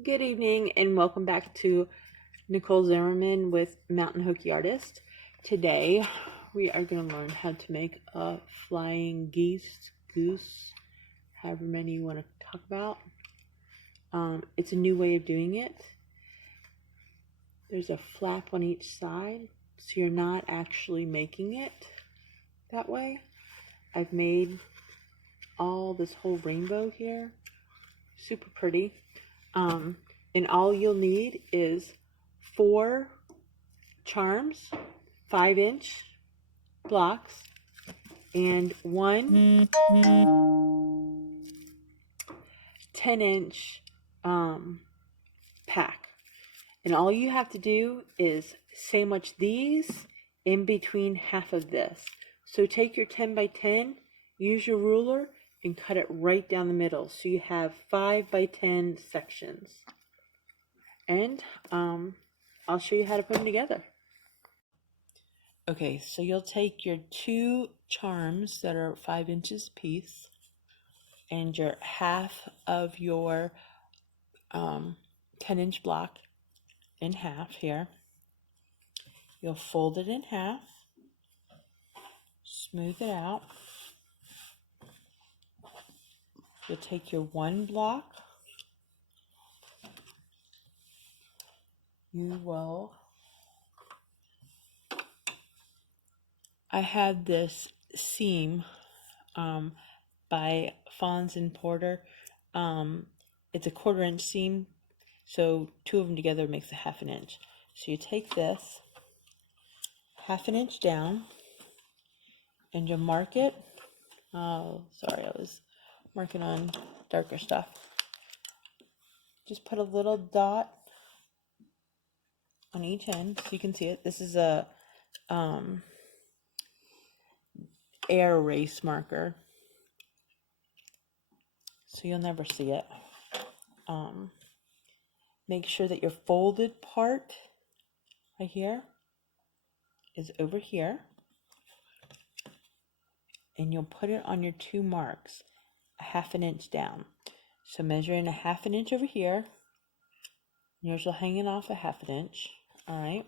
Good evening and welcome back to Nicole Zimmerman with Mountain Hokey Artist. Today we are going to learn how to make a flying goose, however many you want to talk about. It's a new way of doing it. There's a flap on each side, so you're not actually making it that way. I've made this whole rainbow here, super pretty. And all you'll need is 4 charms, 5-inch blocks, and 1 10-inch pack. And all you have to do is sandwich these in between half of this. So take your 10 by 10, use your ruler, and cut it right down the middle. So you have 5 by 10 sections. And I'll show you how to put them together. Okay, so you'll take your 2 charms that are 5 inches apiece and your half of your 10-inch block in half here. You'll fold it in half, smooth it out. You'll take your 1 block. I had this seam by Fons and Porter. It's a 1/4 inch seam, so 2 of them together makes a 1/2 inch. So you take this 1/2 inch down and you mark it. Oh, sorry, I was marking on darker stuff. Just put a little dot on each end so you can see it. This is a air erase marker, so you'll never see it. Make sure that your folded part right here is over here, and you'll put it on your 2 marks 1/2 inch down. So measure in 1/2 inch over here. Yours will hang off 1/2 inch. All right.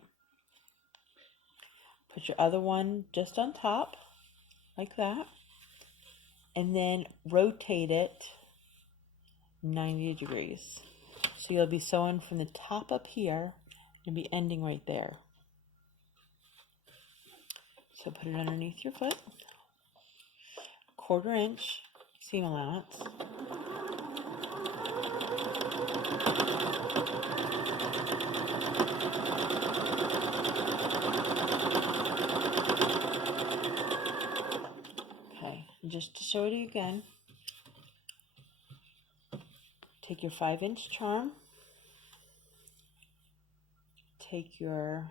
Put your other one just on top, like that, and then rotate it 90 degrees. So you'll be sewing from the top up here and be ending right there. So put it underneath your foot. 1/4 inch seam allowance. Okay, just to show you again, take your 5-inch charm, take your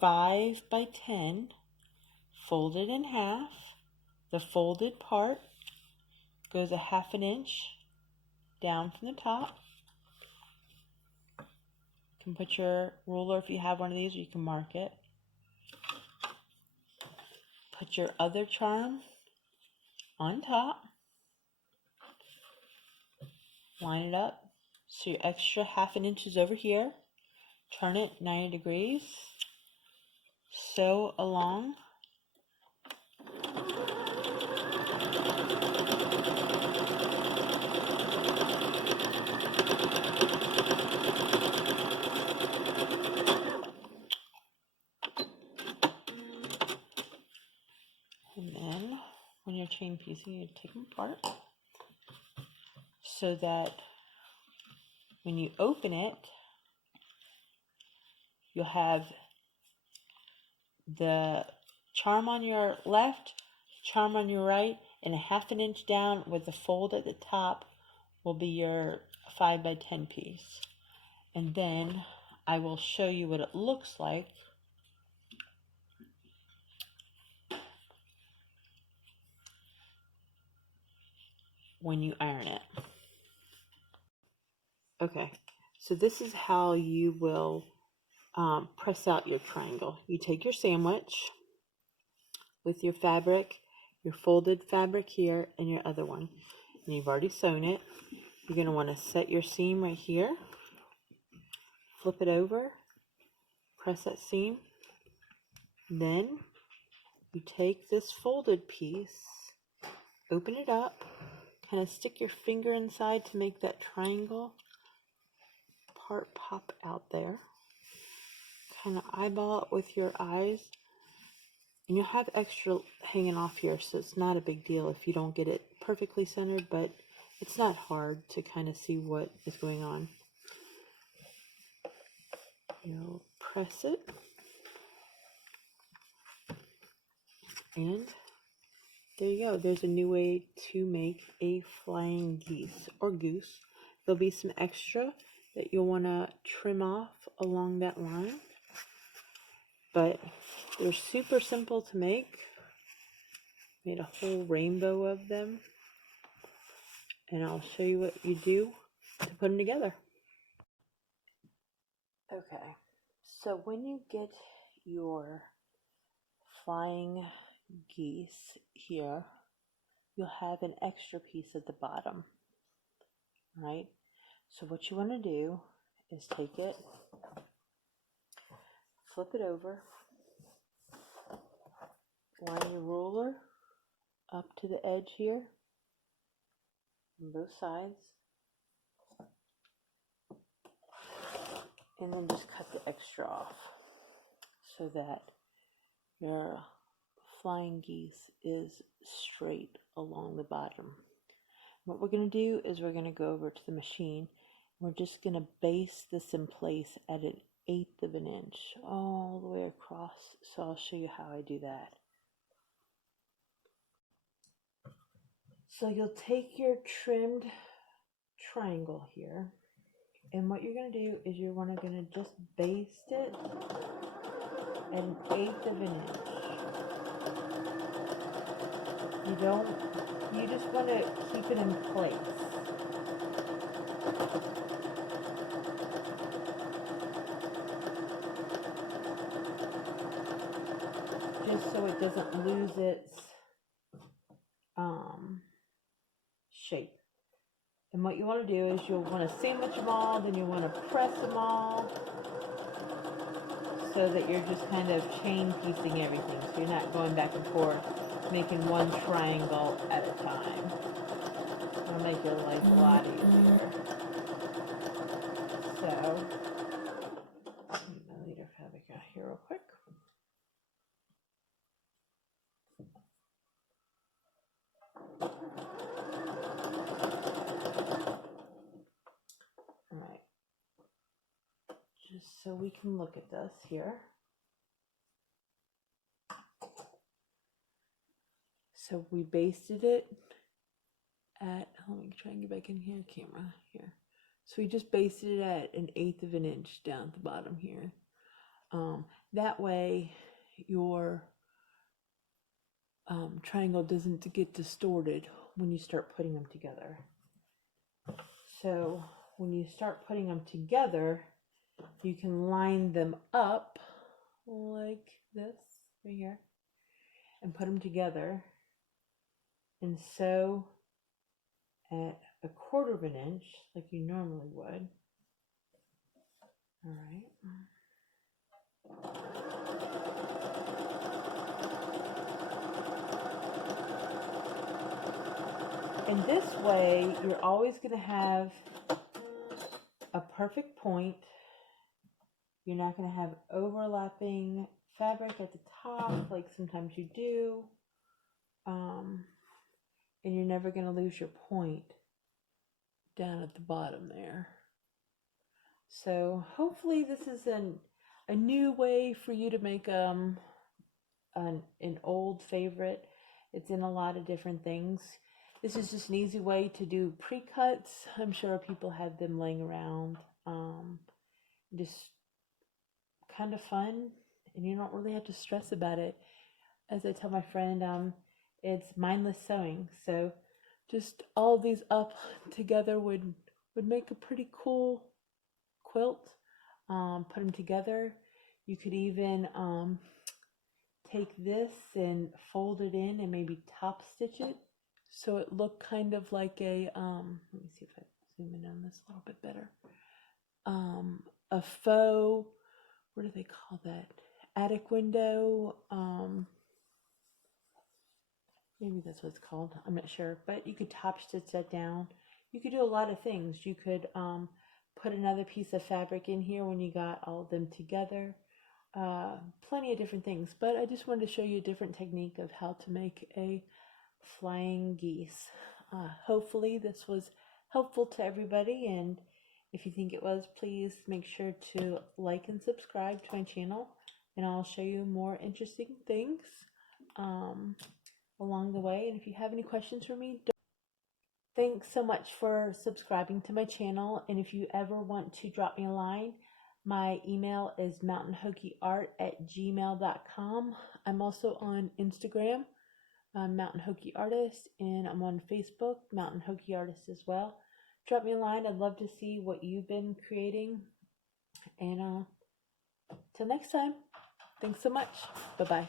5 by 10, fold it in half. The folded part goes 1/2 inch down from the top. You can put your ruler, if you have one of these, you can mark it. Put your other charm on top. Line it up so your extra 1/2 inch is over here. Turn it 90 degrees. Sew along. And then when you're chain piecing, you take them apart so that when you open it, you'll have the charm on your left, charm on your right, and 1/2 inch down with the fold at the top will be your 5 by 10 piece. And then I will show you what it looks like when you iron it. Okay, so this is how you will press out your triangle. You take your sandwich with your fabric, your folded fabric here, and your other one. And you've already sewn it. you're going to want to set your seam right here, flip it over, press that seam, then you take this folded piece, open it up, kind of stick your finger inside to make that triangle part pop out there. Kind of eyeball it with your eyes. And you'll have extra hanging off here, so it's not a big deal if you don't get it perfectly centered, but it's not hard to kind of see what is going on. You'll press it. And there you go. There's a new way to make a flying geese or goose. There'll be some extra that you'll want to trim off along that line. But they're super simple to make. Made a whole rainbow of them. And I'll show you what you do to put them together. Okay, so when you get your flying geese here, you'll have an extra piece at the bottom, right? So what you want to do is take it, flip it over, line your ruler up to the edge here on both sides, and then just cut the extra off so that your flying geese is straight along the bottom. What we're going to do is we're going to go over to the machine. We're just going to base this in place at 1/8 of an inch all the way across. So I'll show you how I do that. So you'll take your trimmed triangle here, and what you're going to do is you're going to just baste it at 1/8 of an inch. You just want to keep it in place. Just so it doesn't lose its shape. And what you want to do is you'll want to sandwich them all, then you want to press them all so that you're just kind of chain piecing everything. So you're not going back and forth, making one triangle at a time. It'll make your life a lot easier. So, let me get my leader fabric out here real quick. Alright. Just so we can look at this here. So we basted it at, let me try and get back in here, camera, here. So we just basted it at 1/8 of an inch down at the bottom here. That way your triangle doesn't get distorted when you start putting them together. So when you start putting them together, you can line them up like this right here and put them together and sew at 1/4 of an inch like you normally would. All right. And this way, you're always going to have a perfect point. You're not going to have overlapping fabric at the top like sometimes you do. And you're never going to lose your point down at the bottom there. So hopefully this is a new way for you to make an old favorite. It's in a lot of different things. This is just an easy way to do pre-cuts. I'm sure people have them laying around. Just kind of fun, and you don't really have to stress about it. As I tell my friend, it's mindless sewing. So just all these up together would make a pretty cool quilt. Put them together. You could even take this and fold it in and maybe top stitch it so it looked kind of like a let me see if I zoom in on this a little bit better. A faux, what do they call that? Attic window. Maybe that's what it's called. I'm not sure. But you could top stitch that down. You could do a lot of things. You could put another piece of fabric in here when you got all of them together. Plenty of different things. But I just wanted to show you a different technique of how to make a flying geese. Hopefully this was helpful to everybody, and if you think it was, please make sure to like and subscribe to my channel, and I'll show you more interesting things along the way. And if you have any questions for me, thanks so much for subscribing to my channel. And if you ever want to drop me a line, my email is mountainhokeyart@gmail.com. I'm also on Instagram, Mountain Hokey Artist, and I'm on Facebook, Mountain Hokey Artist as well. Drop me a line. I'd love to see what you've been creating. And till next time, thanks so much. Bye-bye.